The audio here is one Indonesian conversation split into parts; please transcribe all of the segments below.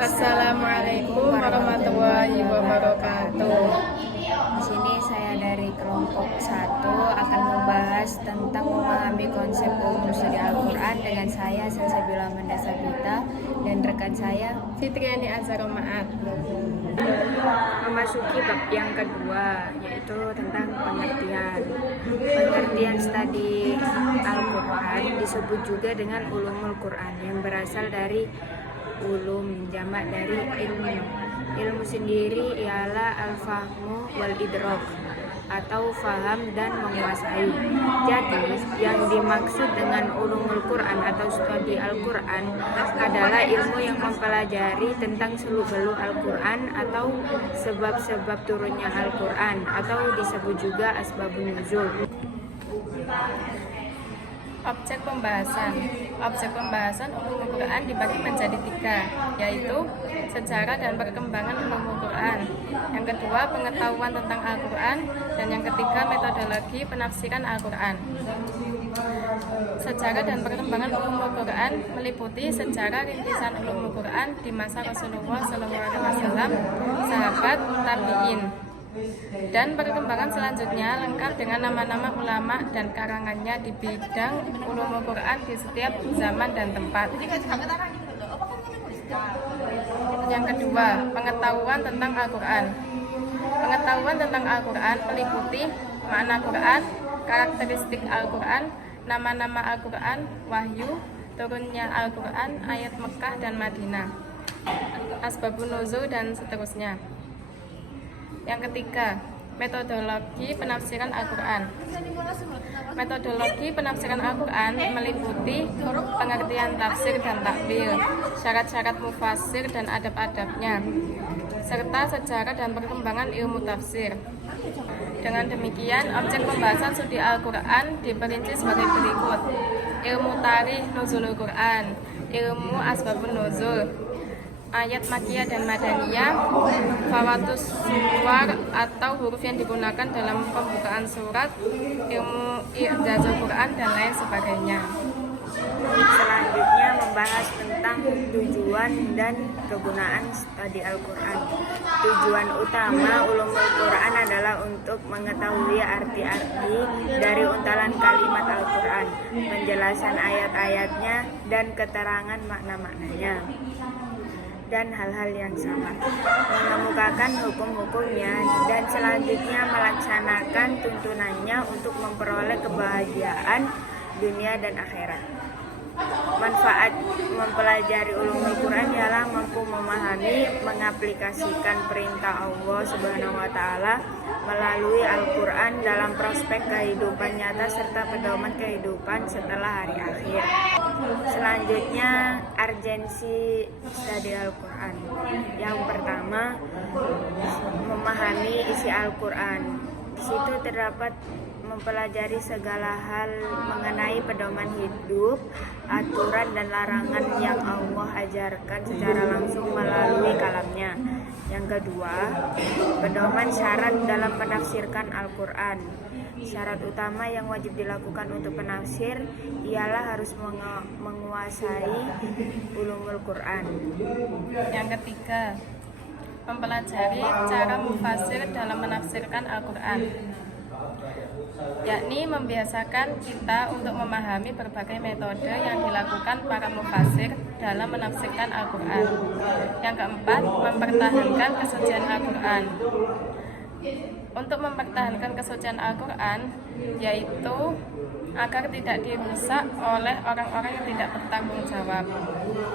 Assalamualaikum warahmatullahi wabarakatuh. Di sini saya dari kelompok 1 akan membahas tentang memahami konsep umum studi Al-Quran dengan saya Salsabila Mandasabita dan rekan saya Fitriani Azhar Ma'at. memasuki bab yang kedua, yaitu tentang pengertian. Pengertian studi Al-Quran disebut juga dengan ulumul Quran yang berasal dari ulum, jamak dari ilmu. Ilmu sendiri ialah al-fahmu wal idrok, atau faham dan menguasai. Jadi, yang dimaksud dengan ulumul Quran atau studi Al-Quran adalah ilmu yang mempelajari tentang seluk-beluk Al-Quran atau sebab-sebab turunnya Al-Quran, atau disebut juga asbabun nuzul. Objek pembahasan ulumul Quran dibagi menjadi 3, yaitu sejarah dan perkembangan ulumul Quran. Yang kedua, pengetahuan tentang Al-Quran, dan yang ketiga, metodologi penafsiran Al-Quran. Sejarah dan perkembangan ulumul Quran meliputi sejarah rintisan ulumul Quran di masa Rasulullah SAW, sahabat, tabi'in. Dan perkembangan selanjutnya lengkap dengan nama-nama ulama dan karangannya di bidang ulumul Quran di setiap zaman dan tempat. Yang kedua, pengetahuan tentang Al-Quran. Pengetahuan tentang Al-Quran meliputi makna Quran, karakteristik Al-Quran, nama-nama Al-Quran, wahyu, turunnya Al-Quran, ayat Mekah dan Madinah, asbabun nuzul dan seterusnya. Yang ketiga, metodologi penafsiran Al-Quran. Metodologi penafsiran Al-Quran meliputi pengertian tafsir dan takwil, syarat-syarat mufassir dan adab-adabnya, serta sejarah dan perkembangan ilmu tafsir. Dengan demikian, objek pembahasan studi Al-Quran diperinci sebagai berikut: ilmu tarikh nuzulul Quran, ilmu asbabun nuzul, ayat Makkiyah dan Madaniyah, fawatus suwar atau huruf yang digunakan dalam pembukaan surat, ilmu i'jazul Quran, dan lain sebagainya. Selanjutnya membahas tentang tujuan dan kegunaan studi Al-Quran. Tujuan utama ulumul Quran adalah untuk mengetahui arti-arti dari untalan kalimat Al-Quran, penjelasan ayat-ayatnya, dan keterangan makna-maknanya, dan hal-hal yang sama, mengemukakan hukum-hukumnya, dan selanjutnya melaksanakan tuntunannya untuk memperoleh kebahagiaan dunia dan akhirat. Manfaat mempelajari ulumul Quran ialah mampu memahami, mengaplikasikan perintah Allah Subhanahu wa Ta'ala melalui Al-Quran dalam prospek kehidupan nyata serta pedoman kehidupan setelah hari akhir. Selanjutnya, urgensi studi Al-Quran. Yang pertama, memahami isi Al-Quran. Di situ terdapat mempelajari segala hal mengenai pedoman hidup, aturan dan larangan yang Allah ajarkan secara langsung melalui kalamnya. Yang kedua, pedoman syarat dalam menafsirkan Al-Quran. Syarat utama yang wajib dilakukan untuk penafsir ialah harus menguasai ulumul Quran. Yang ketiga, mempelajari cara mufassir dalam menafsirkan Al-Quran, yakni membiasakan kita untuk memahami berbagai metode yang dilakukan para mufassir dalam menafsirkan Al-Quran. Yang keempat, mempertahankan kesucian Al-Quran. Untuk mempertahankan kesucian Al-Quran, yaitu agar tidak dirusak oleh orang-orang yang tidak bertanggung jawab.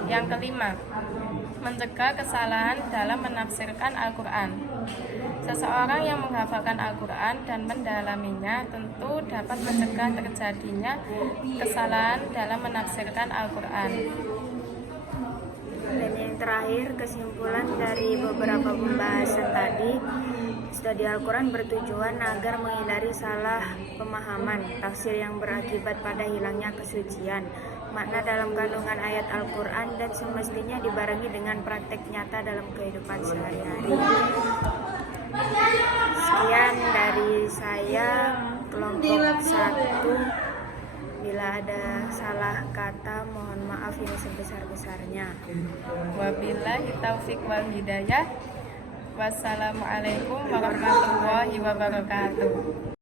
Yang kelima, mencegah kesalahan dalam menafsirkan Al-Quran. Seseorang yang menghafalkan Al-Quran dan mendalaminya tentu dapat mencegah terjadinya kesalahan dalam menafsirkan Al-Quran. Dan yang terakhir, kesimpulan dari beberapa pembahasan tadi, studi Al-Quran bertujuan agar menghindari salah pemahaman, tafsir yang berakibat pada hilangnya kesucian, makna dalam kandungan ayat Al-Quran, dan semestinya dibarengi dengan praktek nyata dalam kehidupan sehari-hari. Sekian dari saya, kelompok 1. Bila ada salah kata, mohon maaf yang sebesar-besarnya. Wabillahi taufik wal hidayah. Wassalamualaikum warahmatullahi wabarakatuh.